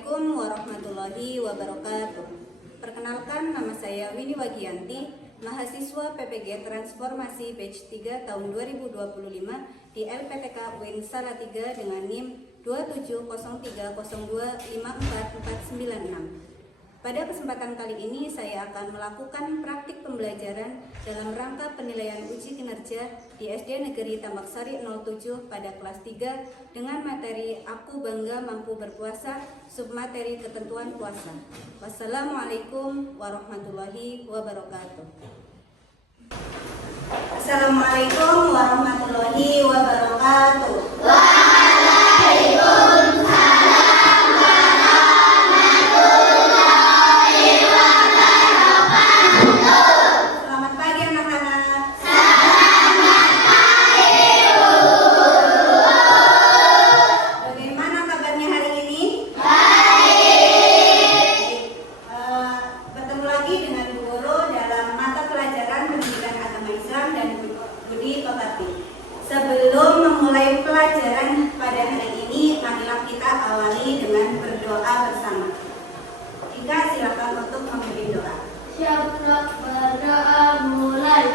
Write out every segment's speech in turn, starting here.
Assalamualaikum warahmatullahi wabarakatuh. Perkenalkan, nama saya Winnie Wagianti, mahasiswa PPG Transformasi Batch 3 tahun 2025 di LPTK UIN Salatiga dengan NIM 2703025446. Pada kesempatan kali ini saya akan melakukan praktik pembelajaran dalam rangka penilaian uji kinerja di SD Negeri Tambak Sari 07 pada kelas 3 dengan materi Aku Bangga Mampu Berpuasa, submateri ketentuan puasa. Wassalamualaikum warahmatullahi wabarakatuh. Assalamualaikum warahmatullahi wabarakatuh. Sebelum memulai pelajaran pada hari ini, marilah kita awali dengan berdoa bersama. Ika, silakan untuk memimpin doa. Siap, berdoa mulai.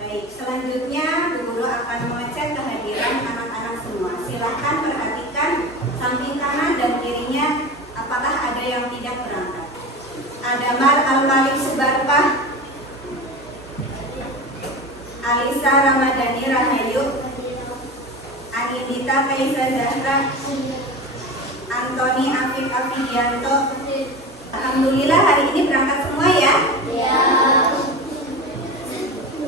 Baik, selanjutnya Bu Guru akan mengecek kehadiran anak-anak semua. Silahkan perhatikan samping kanan dan kirinya apakah ada yang tidak berangkat. Adamar Al-Malik Subarpah, Alisa Ramadhani Rahayu, Anindita Kaisa Zahra, Antoni Afif Afidianto. Alhamdulillah hari ini berangkat semua ya? Ya.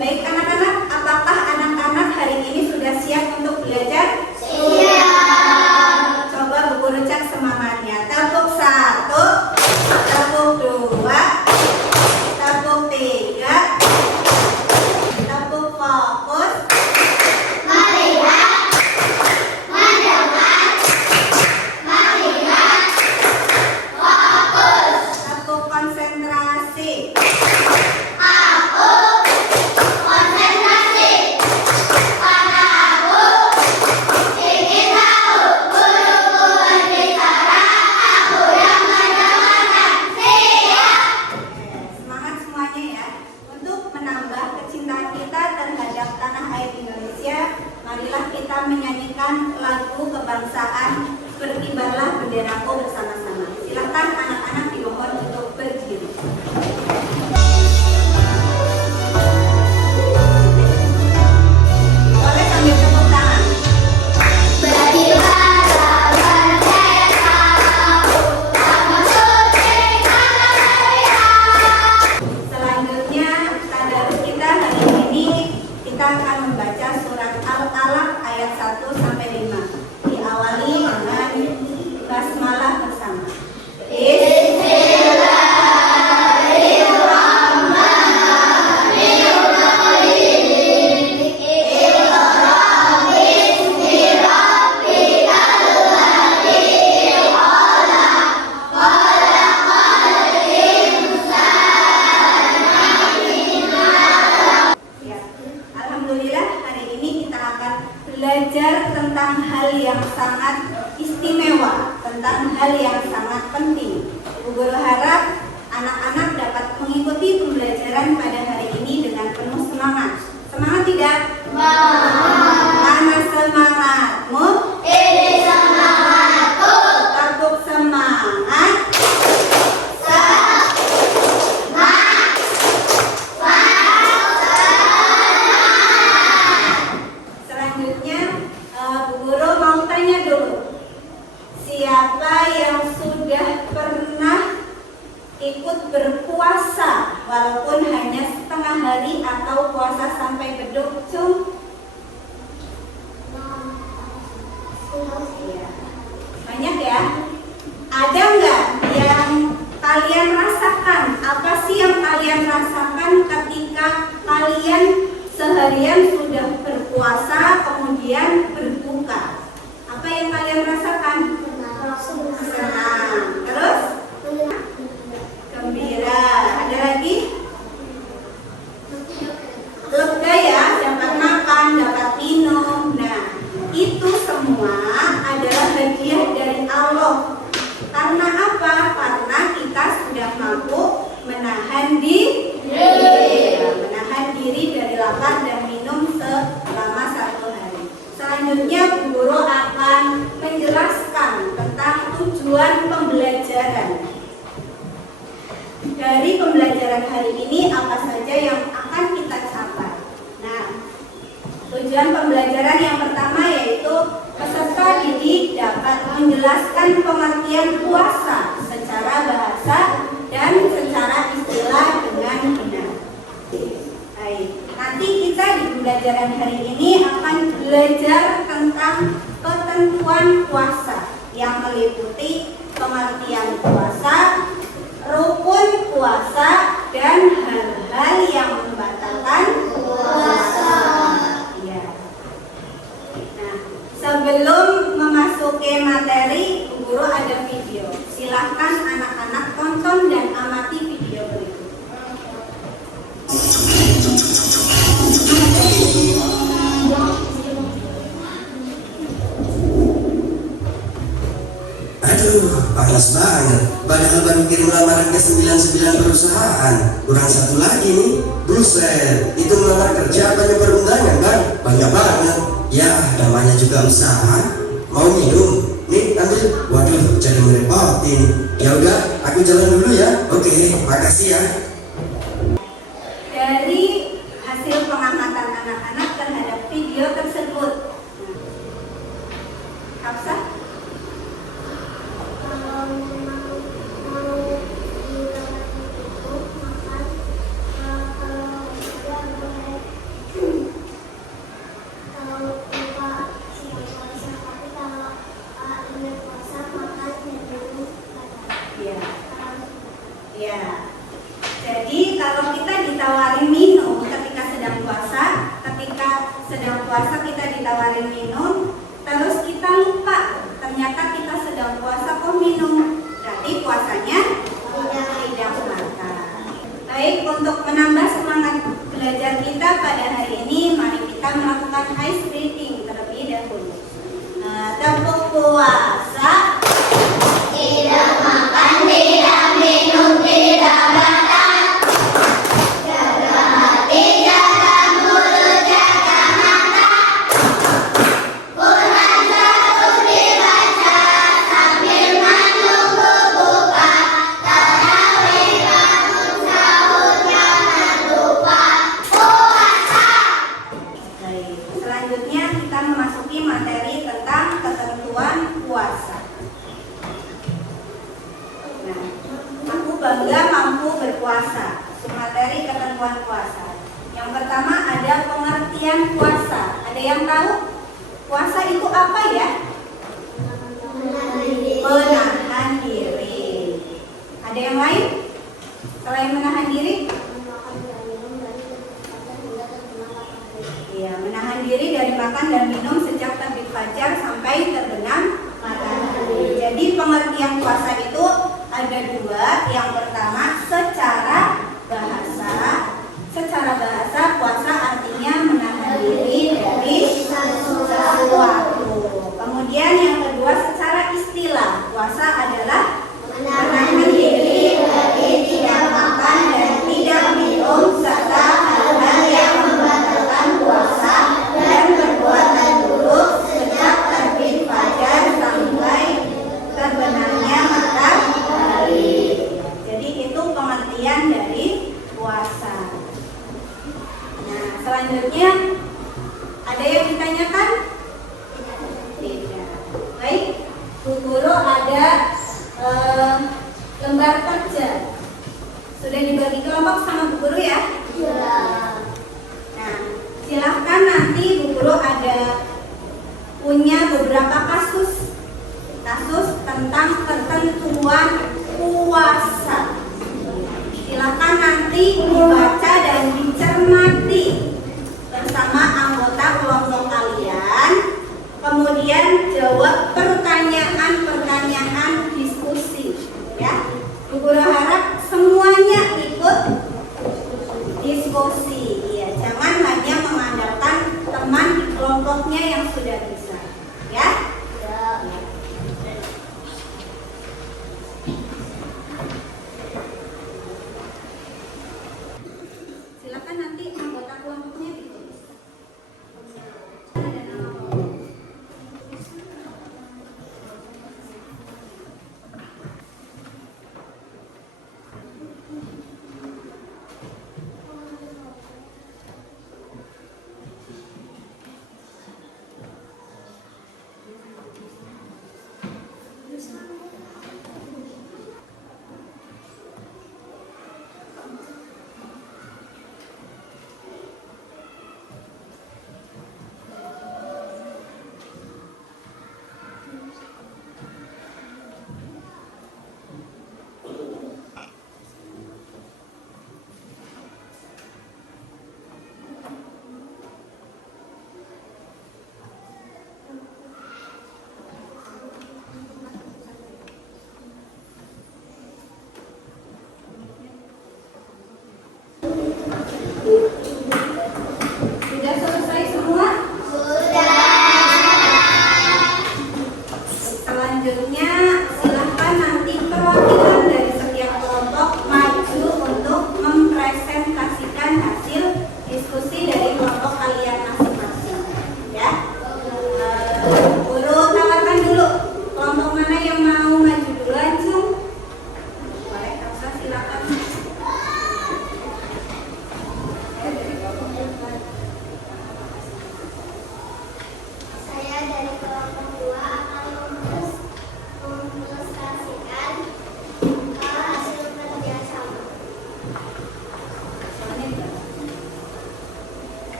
Baik anak-anak, apakah anak-anak hari ini sudah siap untuk belajar? Siap. Coba Bu Guru cek semangatnya. Tepuk 1, tepuk 2, tepuk 3, tepuk fokus, Melihat, mendengar, melihat, fokus. tepuk konsentrasi. Aku konsentrasi. Karena aku ingin tahu guruku berbicara, aku yang mendengarkan. Siap. Semangat semuanya ya. Untuk menambah kecintaan kita terhadap tanah air Indonesia, marilah kita menyanyikan lagu kebangsaan Berkibarlah Benderaku bersama-sama. Silakan anak-anak dimohon untuk berdiri. Boleh sambil tepuk tangan. Berkibarlah benderaku, tak mencuri kata melihat. Selanjutnya, tadarus kita hari ini kita akan membaca surat Al-Alaq ayat 1 sampai 5. Diawali dengan basmalah bersama. Ya, alhamdulillah hari ini kita akan belajar tentang hal yang sangat istimewa, tentang hal yang sangat penting. Bu Guru harap anak-anak dapat mengikuti pembelajaran pada hari ini dengan penuh semangat. Semangat tidak? Mana semangatmu? Ini semangatku. Tepuk semangat. Selanjutnya, Bu Guru mau tanya dulu. Siapa yang sudah pernah ikut berpuasa walaupun hanya setengah hari atau puasa sampai beduk, Cung? Iya. Banyak ya? Ada nggak yang kalian rasakan? Apa sih yang kalian rasakan ketika kalian seharian sudah berpuasa kemudian berbuka? Apa yang kalian rasakan? Senang. Terus? Menahan diri. Menahan diri dari lapar dan minum selama 1 hari. Selanjutnya Bu Guru akan menjelaskan tentang tujuan pembelajaran. Dari pembelajaran hari ini apa saja yang akan kita capai. Nah, tujuan pembelajaran yang pertama yaitu peserta didik dapat menjelaskan pengertian puasa secara bahasa dan secara istilah dengan benar. Baik, nanti kita di pembelajaran hari ini akan belajar tentang ketentuan puasa yang meliputi pengertian puasa, rukun puasa, dan hal-hal yang membatalkan puasa. Ya. Nah, sebelum memasuki materi, Bu Guru ada video. Silahkan anak-anak tonton dan amati video berikut. Aduh, panas banget. Padahal baru kirim lamaran ke 99 perusahaan. Kurang 1 lagi nih. Buset, itu melamar kerja apa nyebar undangan, Bang? Banyak banget. Ya, namanya juga usaha. Mau minum? Nih, ambil. Waduh, jadi merepotin. Ya udah, aku jalan dulu ya. Oke, makasih ya. Dari hasil pengamatan anak-anak terhadap video tersebut. Hafsah? Ya, jadi kalau kita ditawari minum ketika sedang puasa kita ditawari minum, terus kita lupa, ternyata kita sedang puasa kok minum, berarti puasanya tidak makan. Baik, untuk menambah semangat belajar kita pada hari ini, mari kita melakukan ice breathing terlebih dahulu. Tepuk puasa. Tidak makan, tidak minum, tidak makan. Jaga hati, jaga mulut, jaga mata. Quran terus dibaca sambil menunggu buka. Tarawih bangun sahur jangan lupa puasa. Baik, selanjutnya kita memasuki materi tentang ketentuan puasa. Nah, aku bangga mampu berpuasa. Materi ketentuan puasa. Yang pertama ada pengertian puasa. Ada yang tahu puasa itu apa ya? Menahan diri. Ada yang lain? Selain menahan diri? Iya, menahan diri dari makan dan minum sejak terbit fajar sampai terbenam matahari. Jadi pengertian puasa itu ada 2. Yang pertama secara bahasa. Secara bahasa puasa artinya menahan diri dari sesuatu. Kemudian yang kedua secara istilah, puasa adalah menahan diri dari tidak makan dan tidak minum serta hal-hal yang membatalkan puasa dan perbuatan buruk sejak terbit fajar sampai terbenamnya matahari. Jadi itu pengertian dari puasa. Nah, selanjutnya ada yang ditanyakan? Tidak. Baik, Bu Guru ada lembar kerja. Sudah dibagi kelompok sama Bu Guru ya? Iya. Nah, silahkan nanti Bu Guru ada punya beberapa kasus tentang ketentuan puasa. Silakan nanti dibaca dan dicermati bersama anggota kelompok kalian. Kemudian jawab pertanyaan-pertanyaan diskusi, ya. Bu Guru harap semuanya ikut diskusi, ya. Jangan hanya mengandalkan teman di kelompoknya yang sudah bisa, ya.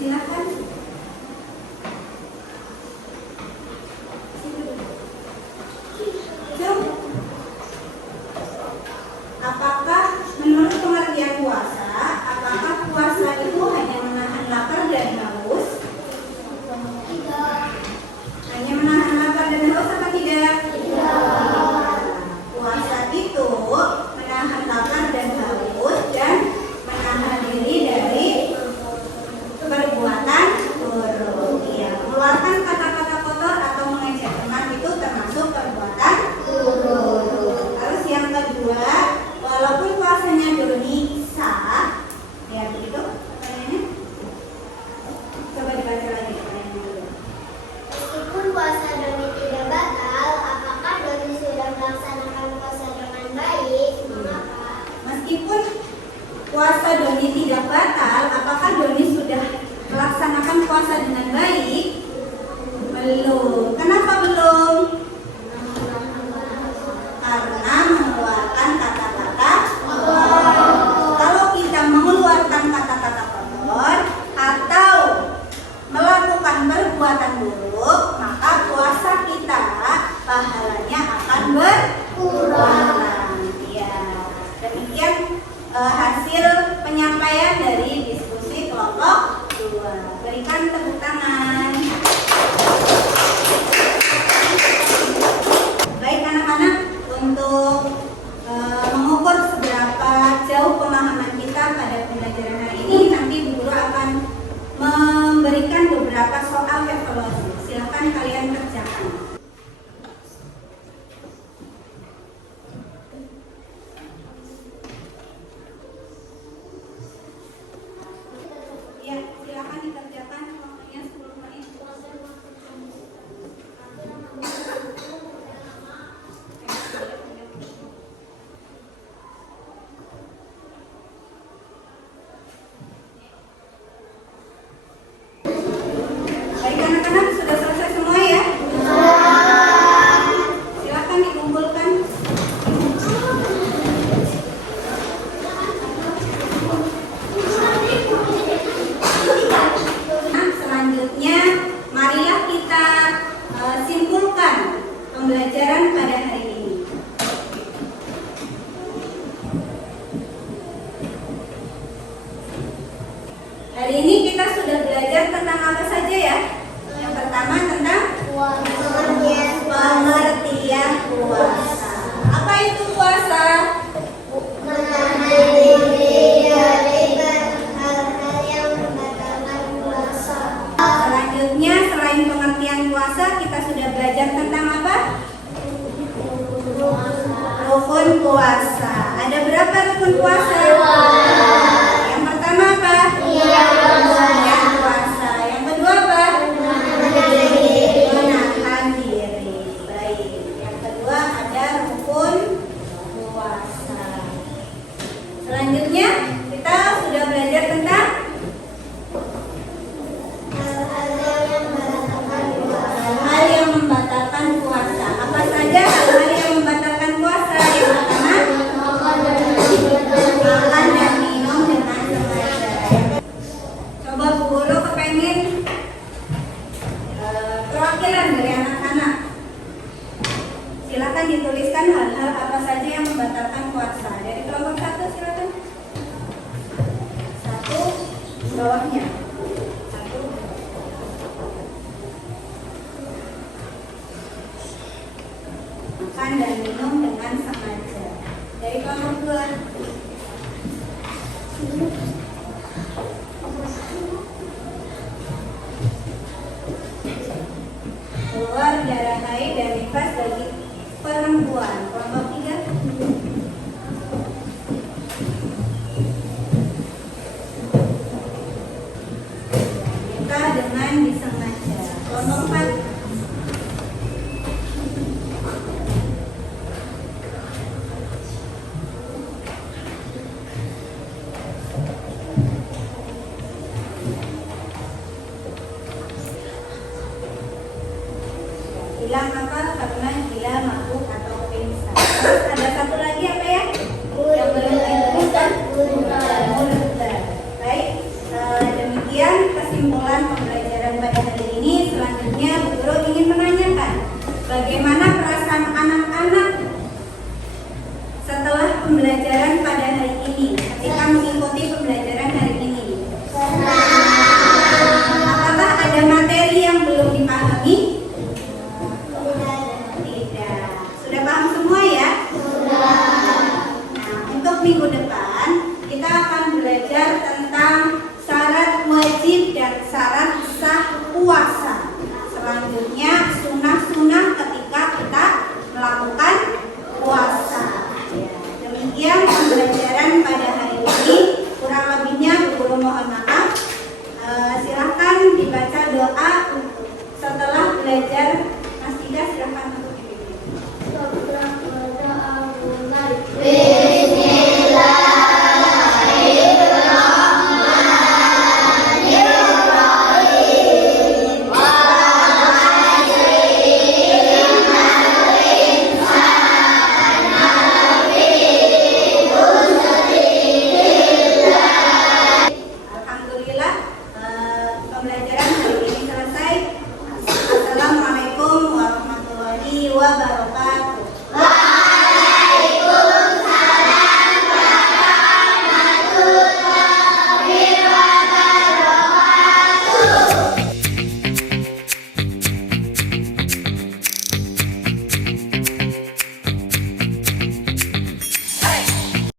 Silakan. Apakah menurut pengertian puasa, apakah puasa itu hanya menahan lapar dan haus? Hanya menahan lapar dan haus apa tidak? Puasa itu menahan lapar dan haus dan menahan diri dari perbuatan buruk. Ya, mengeluarkan kata-kata kotor atau mengejek teman itu termasuk perbuatan buruk. Terus yang kedua, walaupun puasanya doni sah, ya begitu pertanyaannya. Coba dibaca lagi pertanyaannya. Meskipun puasa doni tidak batal, apakah doni sudah melaksanakan puasa dengan baik? Mengapa? Meskipun puasa doni tidak batal, apakah doni sudah melaksanakan puasa dengan baik? Belum. Kenapa belum? Karena mengeluarkan kata-kata kotor. Kalau kita mengeluarkan kata-kata kotor atau melakukan perbuatan buruk, maka puasa kita pahalanya akan berkurang. Ya, demikian hasil penyampaian dari diskusi kelompok 2. Berikan tepuk tangan. Baik anak-anak, untuk mengukur seberapa jauh pemahaman kita pada pembelajaran hari ini, nanti Bu Guru akan memberikan beberapa soal evaluasi. Silakan kalian kerjakan. Ya, silakan dikerjakan, waktunya 10 menit. Baik anak-anak, sudah selesai semua ya? Silakan dikumpulkan. Nah, selanjutnya marilah kita simpulkan pembelajaran pada hari ini. Hari ini kita sudah belajar tentang apa saja ya? Yang pertama tentang pengertian puasa. Apa itu puasa? Menahan diri dari hal-hal yang membatalkan puasa. Selanjutnya selain pengertian puasa, kita sudah belajar tentang apa? Rukun puasa. Ada berapa rukun puasa? Yang pertama apa? Yang puasa. Yang kedua apa? Menahan diri. Baik. Yang kedua ada rukun puasa. Selanjutnya kita sudah belajar tentang hal-hal yang membatalkan puasa. Apa saja hal-hal yang membatalkan puasa? Yang pertama, makan dan minum dengan sengaja. Coba Bu Guru kepengen perwakilan dari anak-anak. Silakan dituliskan hal-hal apa saja yang membatalkan puasa. Dari kelompok 1 silakan. 1 bawahnya. 1. Makan dan minum dengan sengaja. Dari kelompok 2. Keluar darah haid dan nifas bagi perempuan. Kelompok 3. Nikah dengan disengaja. Kelompok 4. Hilang akal karena gila, mabuk atau pingsan. Terus ada satu lagi apa ya? Yang belum ditentukan. Murtad. Baik, demikian. demikian kesimpulan pembelajaran pada hari ini. Selanjutnya Bu Guru ingin menanyakan, bagaimana perasaan anak-anak setelah pembelajaran pada hari ini ketika mengikuti pembelajaran hari ini? Apakah ada materi yang belum dipahami? Tidak. Sudah paham semua ya? Nah, untuk minggu depan kita akan belajar tentang syarat wajib dan syarat sah puasa. Selanjutnya sunah-sunah ketika kita melakukan puasa. Demikian pembelajaran pada hari ini. Kurang lebihnya Bu Guru mohon maaf. Silakan dibaca doa setelah belajar